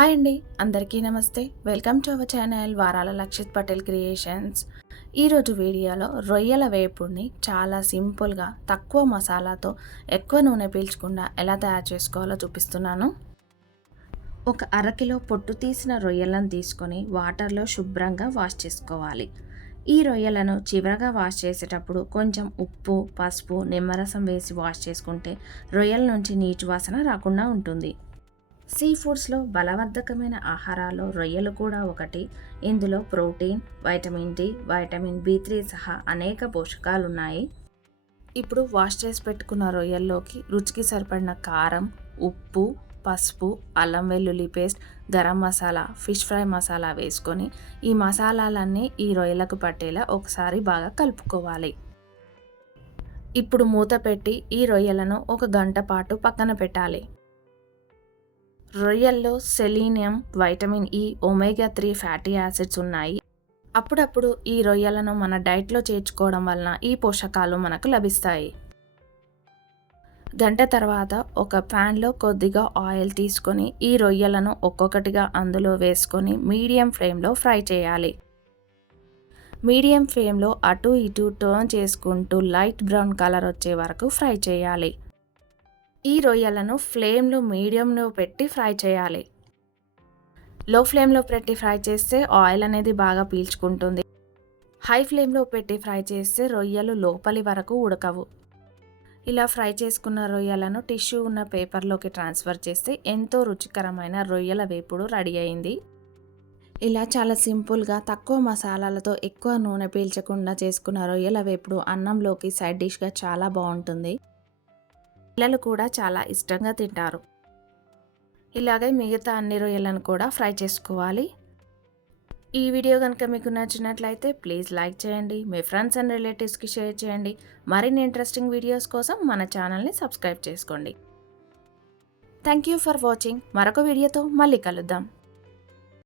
Hi అండి, అందరికీ నమస్తే. వెల్కమ్ టు అవర్ ఛానల్ వారాల లక్షిత్ పటేల్ క్రియేషన్స్. ఈరోజు వీడియోలో రొయ్యల వేపుడిని చాలా సింపుల్గా తక్కువ మసాలాతో ఎక్కువ నూనె పీల్చకుండా ఎలా తయారు చేసుకోవాలో చూపిస్తున్నాను. ఒక అరకిలో పొట్టు తీసిన రొయ్యలను తీసుకొని వాటర్లో శుభ్రంగా వాష్ చేసుకోవాలి. ఈ రొయ్యలను చివరగా వాష్ చేసేటప్పుడు కొంచెం ఉప్పు, పసుపు, నిమ్మరసం వేసి వాష్ చేసుకుంటే రొయ్యల నుంచి నీచు వాసన రాకుండా ఉంటుంది. సీ ఫుడ్స్లో బలవర్ధకమైన ఆహారాల్లో రొయ్యలు కూడా ఒకటి. ఇందులో ప్రోటీన్, వైటమిన్ డి, వైటమిన్ బి3 సహా అనేక పోషకాలున్నాయి. ఇప్పుడు వాష్ చేసి పెట్టుకున్న రొయ్యల్లోకి రుచికి సరిపడిన కారం, ఉప్పు, పసుపు, అల్లం వెల్లుల్లి paste, garam masala, fish fry masala వేసుకొని ఈ మసాలాలన్నీ ఈ రొయ్యలకు పట్టేలా ఒకసారి బాగా కలుపుకోవాలి. ఇప్పుడు మూత పెట్టి ఈ రొయ్యలను ఒక గంట పాటు పక్కన పెట్టాలి. రొయ్యల్లో selenium, vitamin E, omega 3 fatty acids ఉన్నాయి. అప్పుడప్పుడు ఈ రొయ్యలను మన డైట్లో చేర్చుకోవడం వలన ఈ పోషకాలు మనకు లభిస్తాయి. గంట తర్వాత ఒక ప్యాన్లో కొద్దిగా ఆయిల్ తీసుకొని ఈ రొయ్యలను ఒక్కొక్కటిగా అందులో వేసుకొని మీడియం ఫ్లేమ్లో ఫ్రై చేయాలి. మీడియం ఫ్లేమ్లో అటు ఇటు టర్న్ చేసుకుంటూ లైట్ బ్రౌన్ కలర్ వచ్చే వరకు ఫ్రై చేయాలి. ఈ రొయ్యలను ఫ్లేమ్లో మీడియంలో పెట్టి ఫ్రై చేయాలి. లో ఫ్లేమ్లో పెట్టి ఫ్రై చేస్తే ఆయిల్ అనేది బాగా పీల్చుకుంటుంది. హై ఫ్లేమ్లో పెట్టి ఫ్రై చేస్తే రొయ్యలు లోపలి వరకు ఉడకవు. ఇలా ఫ్రై చేసుకున్న రొయ్యలను టిష్యూ ఉన్న పేపర్లోకి ట్రాన్స్ఫర్ చేస్తే ఎంతో రుచికరమైన రొయ్యల వేపుడు రెడీ అయింది. ఇలా చాలా సింపుల్గా తక్కువ మసాలాలతో ఎక్కువ నూనె పీల్చకుండా చేసుకున్న రొయ్యల వేపుడు అన్నంలోకి సైడ్ డిష్గా చాలా బాగుంటుంది. పిల్లలు కూడా చాలా ఇష్టంగా తింటారు. ఇలాగే మిగతా అన్ని రొయ్యలను కూడా ఫ్రై చేసుకోవాలి. ఈ వీడియో కనుక మీకు నచ్చినట్లయితే ప్లీజ్ లైక్ చేయండి, మీ ఫ్రెండ్స్ అండ్ రిలేటివ్స్కి షేర్ చేయండి. మరిన్ని ఇంట్రెస్టింగ్ వీడియోస్ కోసం మన ఛానల్ని సబ్స్క్రైబ్ చేసుకోండి. Thank you for watching. మరొక వీడియోతో మళ్ళీ కలుద్దాం.